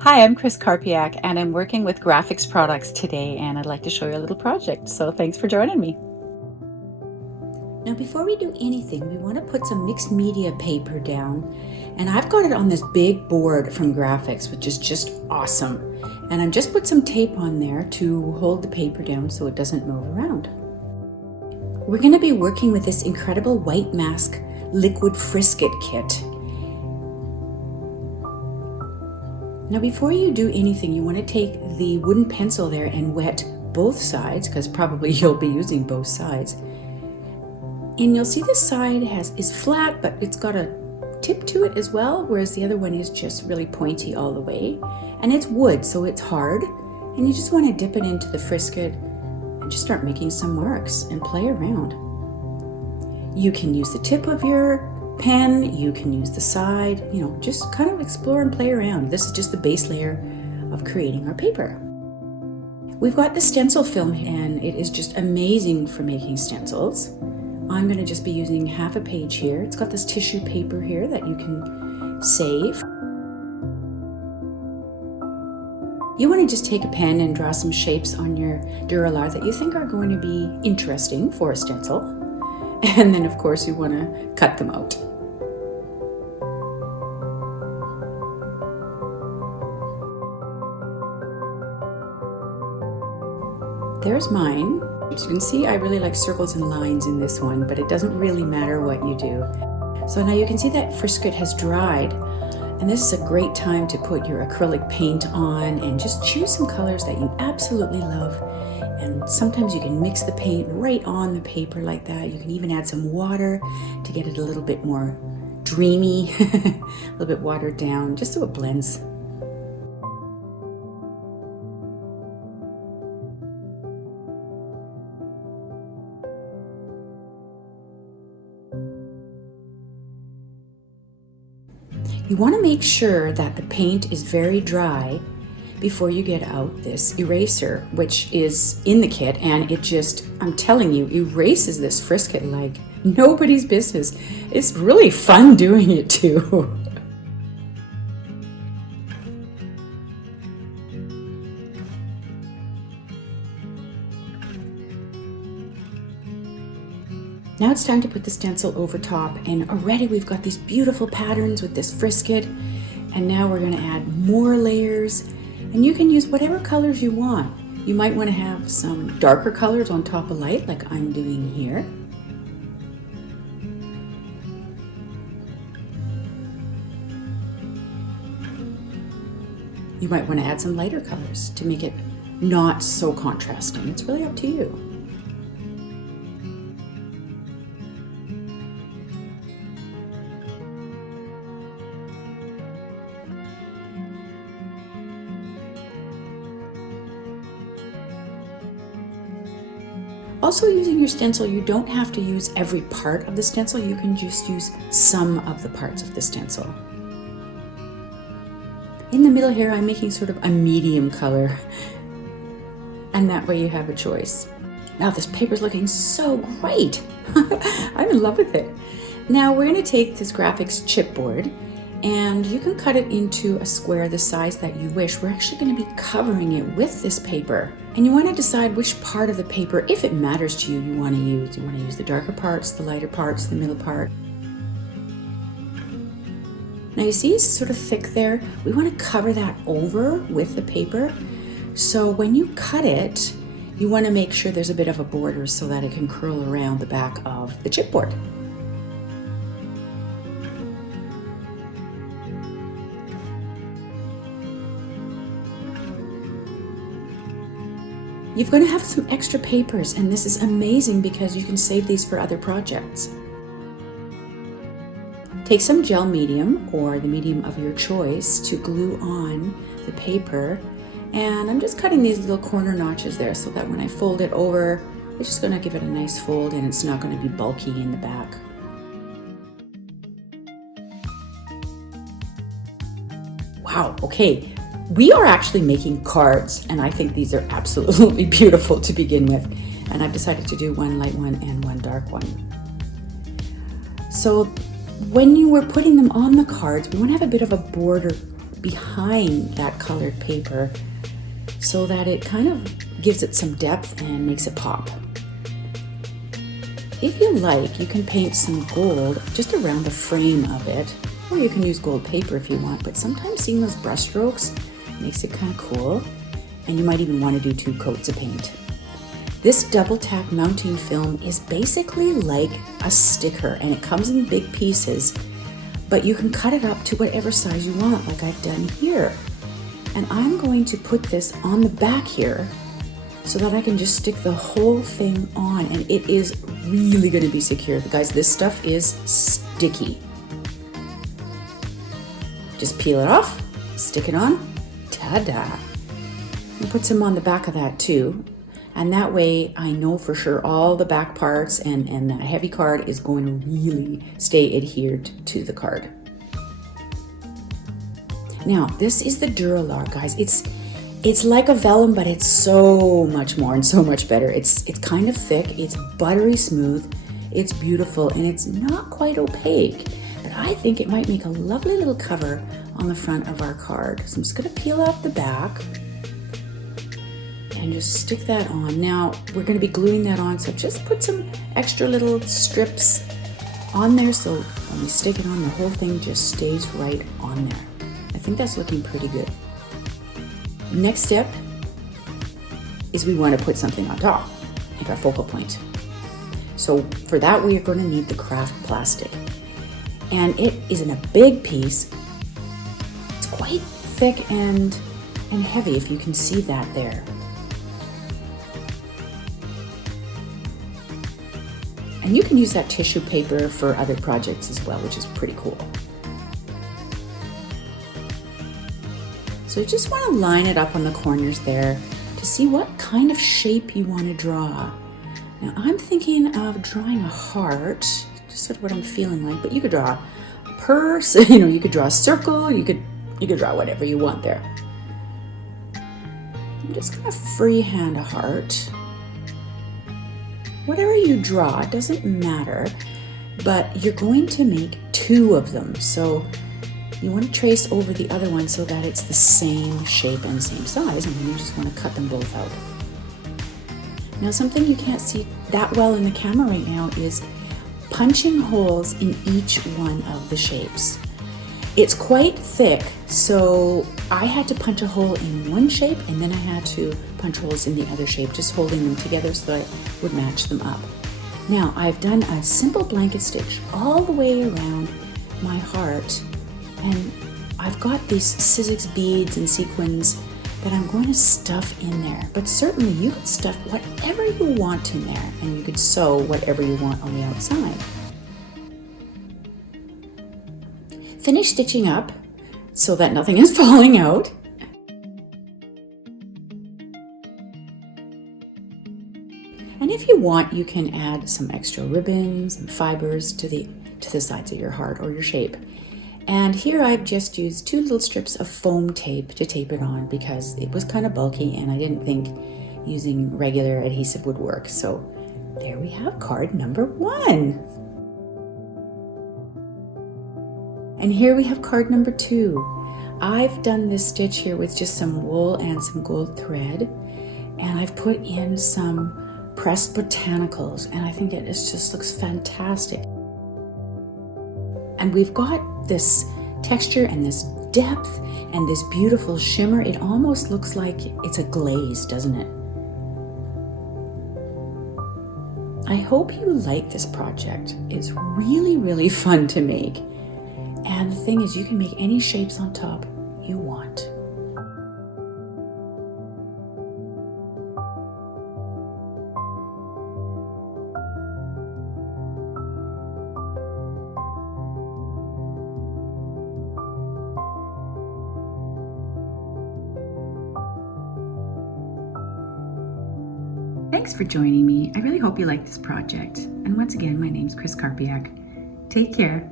Hi, I'm Chris Karpiak and I'm working with Grafix Products today, and I'd like to show you a little project. So thanks for joining me. Now before we do anything, we want to put some mixed media paper down, and I've got it on this big board from Grafix, which is just awesome. And I've just put some tape on there to hold the paper down so it doesn't move around. We're going to be working with this incredible white mask liquid Frisket Kit. Now before you do anything, you want to take the wooden pencil there and wet both sides, because probably you'll be using both sides. And you'll see this side is flat, but it's got a tip to it as well, whereas the other one is just really pointy all the way. And it's wood, so it's hard. And you just want to dip it into the Frisket and just start making some marks and play around. You can use the tip of your pen, you can use the side, just kind of explore and play around. This is just the base layer of creating our paper. We've got the Stencil Film, and it is just amazing for making stencils. I'm going to just be using half a page here. It's got this tissue paper here that you can save. You want to just take a pen and draw some shapes on your Duralar that you think are going to be interesting for a stencil. And then of course you want to cut them out. There's mine. As you can see, I really like circles and lines in this one, but it doesn't really matter what you do. So now you can see that Frisket has dried, and this is a great time to put your acrylic paint on and just choose some colors that you absolutely love. And sometimes you can mix the paint right on the paper like that. You can even add some water to get it a little bit more dreamy, a little bit watered down, just so it blends. You want to make sure that the paint is very dry before you get out this eraser, which is in the kit, and it just, I'm telling you, erases this Frisket like nobody's business. It's really fun doing it too. Now it's time to put the stencil over top, and already we've got these beautiful patterns with this Frisket, and now we're going to add more layers, and you can use whatever colors you want. You might want to have some darker colors on top of light, like I'm doing here. You might want to add some lighter colors to make it not so contrasting. It's really up to you. Also, using your stencil, you don't have to use every part of the stencil. You can just use some of the parts of the stencil. In the middle here, I'm making sort of a medium color, and that way you have a choice. Now this paper's looking so great. I'm in love with it. Now we're going to take this Grafix chipboard, and you can cut it into a square the size that you wish. We're actually going to be covering it with this paper. And you want to decide which part of the paper, if it matters to you, you want to use. You want to use the darker parts, the lighter parts, the middle part. Now you see it's sort of thick there. We want to cover that over with the paper. So when you cut it, you want to make sure there's a bit of a border so that it can curl around the back of the chipboard. You're going to have some extra papers, and this is amazing because you can save these for other projects. Take some gel medium or the medium of your choice to glue on the paper, and I'm just cutting these little corner notches there so that when I fold it over, it's just going to give it a nice fold and it's not going to be bulky in the back. Wow, okay. We are actually making cards, and I think these are absolutely beautiful to begin with. And I've decided to do one light one and one dark one. So when you were putting them on the cards, we want to have a bit of a border behind that colored paper so that it kind of gives it some depth and makes it pop. If you like, you can paint some gold just around the frame of it, or you can use gold paper if you want, but sometimes seeing those brush strokes makes it kind of cool, and you might even want to do 2 coats of paint. This double tack mounting film is basically like a sticker, and it comes in big pieces, but you can cut it up to whatever size you want, like I've done here. And I'm going to put this on the back here so that I can just stick the whole thing on, and it is really going to be secure. Guys, this stuff is sticky. Just peel it off, stick it on, ta-da. And put some on the back of that too. And that way I know for sure all the back parts and that heavy card is going to really stay adhered to the card. Now, this is the Duralar, guys. It's like a vellum, but it's so much more and so much better. It's kind of thick, it's buttery smooth, it's beautiful, and it's not quite opaque. But I think it might make a lovely little cover on the front of our card. So I'm just gonna peel off the back and just stick that on. Now, we're gonna be gluing that on, so just put some extra little strips on there so when we stick it on, the whole thing just stays right on there. I think that's looking pretty good. Next step is we want to put something on top, like our focal point. So for that, we are going to need the craft plastic. And it is in a big piece. It's quite thick and heavy, if you can see that there. And you can use that tissue paper for other projects as well, which is pretty cool. So you just want to line it up on the corners there to see what kind of shape you want to draw. Now I'm thinking of drawing a heart, just sort of what I'm feeling like, but you could draw a purse, you could draw a circle, you could draw whatever you want there. I'm just going to freehand a heart. Whatever you draw, it doesn't matter, but you're going to make 2 of them. So you want to trace over the other one so that it's the same shape and same size, and then you just want to cut them both out. Now, something you can't see that well in the camera right now is punching holes in each one of the shapes. It's quite thick, so I had to punch a hole in one shape and then I had to punch holes in the other shape, just holding them together so that I would match them up. Now, I've done a simple blanket stitch all the way around my heart, and I've got these Sizzix beads and sequins that I'm going to stuff in there. But certainly you could stuff whatever you want in there, and you could sew whatever you want on the outside. Finish stitching up so that nothing is falling out. And if you want, you can add some extra ribbons and fibres to the sides of your heart or your shape. And here I've just used 2 little strips of foam tape to tape it on because it was kind of bulky and I didn't think using regular adhesive would work. So there we have card number 1. And here we have card number 2. I've done this stitch here with just some wool and some gold thread, and I've put in some pressed botanicals, and I think it just looks fantastic. And we've got this texture and this depth and this beautiful shimmer. It almost looks like it's a glaze, doesn't it? I hope you like this project. It's really, really fun to make. And the thing is, you can make any shapes on top you want. Thanks for joining me. I really hope you like this project. And once again, my name's Chris Karpiak. Take care.